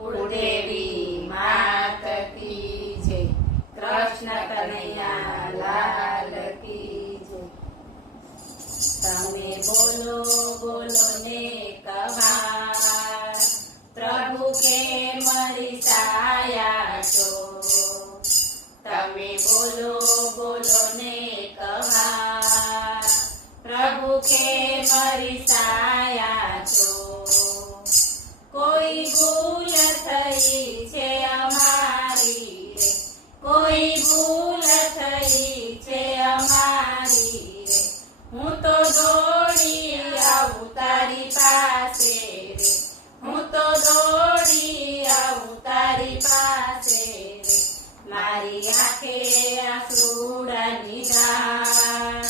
કુળદેવી માત કી જય, કૃષ્ણ કનૈયા લાલ કી જય। તમે બોલો બોલો ને કહાર, પ્રભુ કે મરી સાયા છો। તમે બોલો બોલો ને કહાર, પ્રભુ કે મરી સાયા છો। કોઈ ભૂલ થઈ છે અમારી રે, કોઈ ભૂલ થઈ છે અમારી રે, હું તો દોડી આવું તારી પાસે રે, હું તો દોડી આવું તારી પાસે રે। મારી આંખે આંસુડાની ધાર,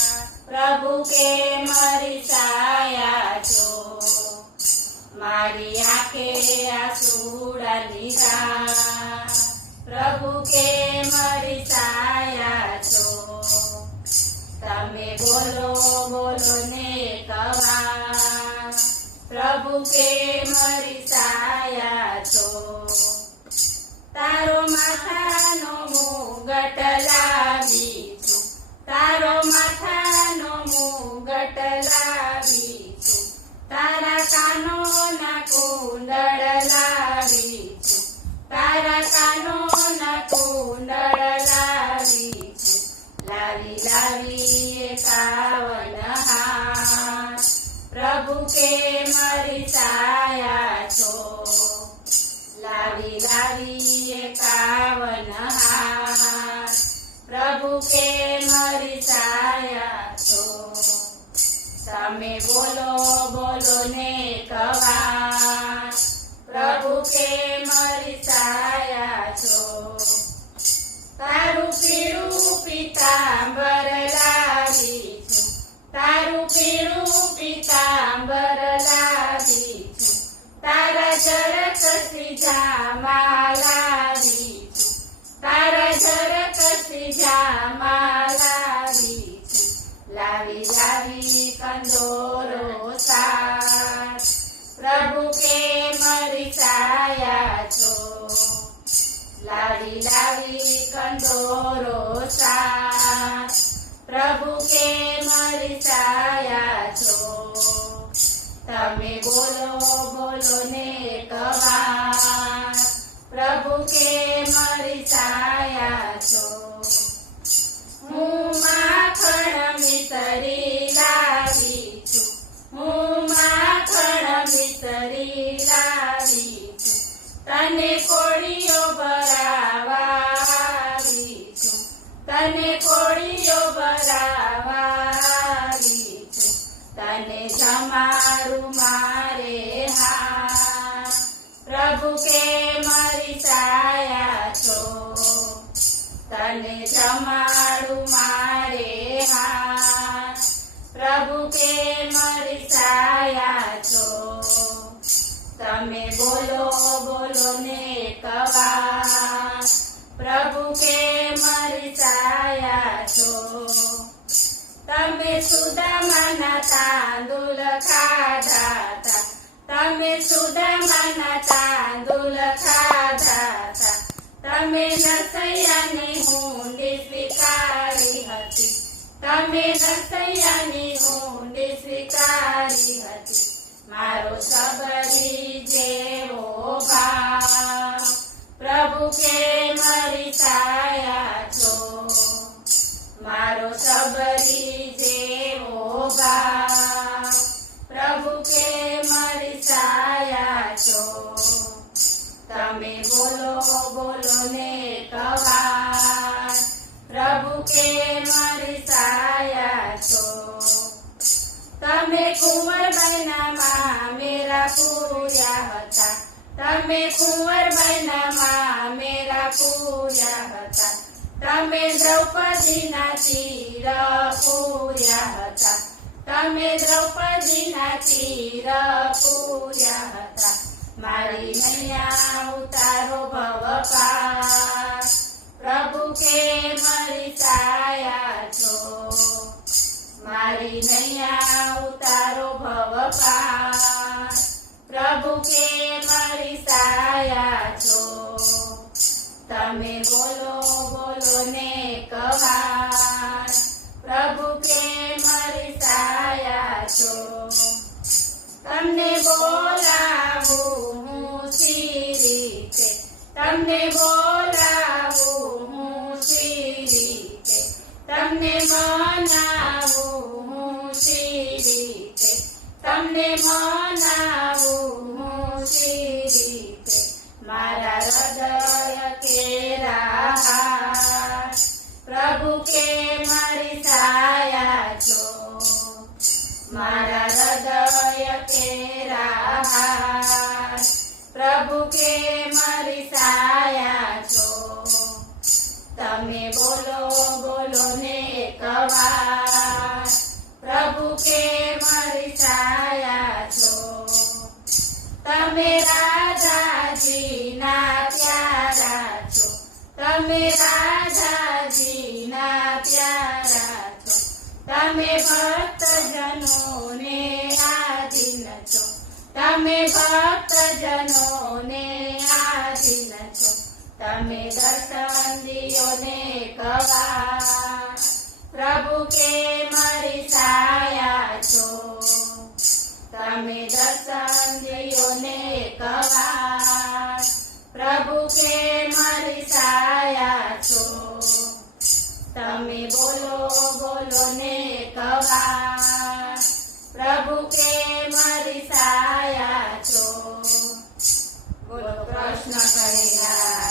પ્રભુ કે મરી સાયા છો। મારી આંખે આંસુડાની ધાર, પ્રભુ કે મરી સાયા છો। તમે બોલો બોલો ને કહાર, પ્રભુ કે મરી સાયા છો। તારો માથાનો મુગટ લાવી છું, તારો માથાનો મુગટ લાવી છું, તારા કાનોના કુંડળ લાવી છું, તારા કાનોના કુંડળ લાવી છું। લાવી લાવી 51 હાર, પ્રભુ કે મરી સાયા છો। લાવી લાવી 51 હાર, પ્રભુ કે મરી સાયા છો। તમે બોલો બોલો ને કહાર, પ્રભુ કે મરી સાયા છો। તારું પીળું પીતાંબર લાવી છું, તારું પીળું પીતાંબર લાવી છું, તારા ઝરક શ્રીજામાં લાવી છું, તારા ઝરક શ્રીજામાં લાવી છું। લાવી લાવી કંદોરો સાર, પ્રભુ કે મરી સાયા છો। લાવી લાવી કંદોરો સાર, પ્રભુ કે મરી સાયા છો। તમે બોલો બોલો ને કહાર, પ્રભુ કે મરી સાયા છો। હું માખણ મિસરી લાવી છું, હું માખણ મિસરી લાવી છું, તને કોળીઓ ભરાવા આવી છું, તને કોળીઓ ભરાવા આવી છું। તને જમાડું મારે હાર, પ્રભુ કે મરી સાયા છો। તને જમાડું મારે હાર, પ્રભુ કે મરી સાયા છો। તમે બોલો બોલો ને કહાર, પ્રભુ કે મરી સાયા છો। તમે સુદામાના તાંદુલ ખાધા તા, તમે સુદામાના તાંદુલ ખાધા તા, તમે નરસૈયાની હુંડી સ્વીકારી હતી, તમે નરસૈયાની હુંડી સ્વીકારી હતી। મારો સબરી જેવો ભાવ, પ્રભુ કે મરી સાયા છો। મારો સબરી જેવો ભાવ, પ્રભુ કે મરી સાયા છો। તમે બોલો બોલો ને કહાર, પ્રભુ કે મરી સાયા છો। તમે કુંવરબાઈના મામેરા પૂર્યા હતા, તમે કુંવરબાઈના મામેરા પૂર્યા હતા, તમે દ્રૌપદીના ચીર પૂર્યા હતા, તમે દ્રૌપદીના ચીર પૂર્યા હતા। મારી નૈયા ઉતારો ભવપાર, પ્રભુ કે મરી સાયા છો। મારી નૈયા ઉતારો ભવપાર, પ્રભુ કે મરી સાયા તમને બોલાવું હું શ્રી રીતે, તમને મનાવું હું શ્રી રીતે, તમને મનાવું હું શ્રી રીતે. મારા હૃદય કેરા હાર, પ્રભુ કે મારી છાયા છો. મારા હૃદય કેરા હાર, પ્રભુ કે મારી છાયા છો. તમે બોલો બોલો ને એક વાર, પ્રભુ કે મારી છાયા છો. તમે રાજાજીના પ્યારા છો, તમે રાજાજીના પ્યારા છો. તમે ભક્તજનોને આધીન છો, તમે ભક્તજનોને આધીન છો. તમે દર્શન દિયો ને કવાર, પ્રભુ કે મારી છાયા છો. તમે દર્શન દિયો ને કવાર, પ્રભુ કે મારી છાયા છો. તમે બોલો બોલો ને કવાર, પ્રભુ કે મારી છાયા છો. બોલો કૃષ્ણ કનૈયા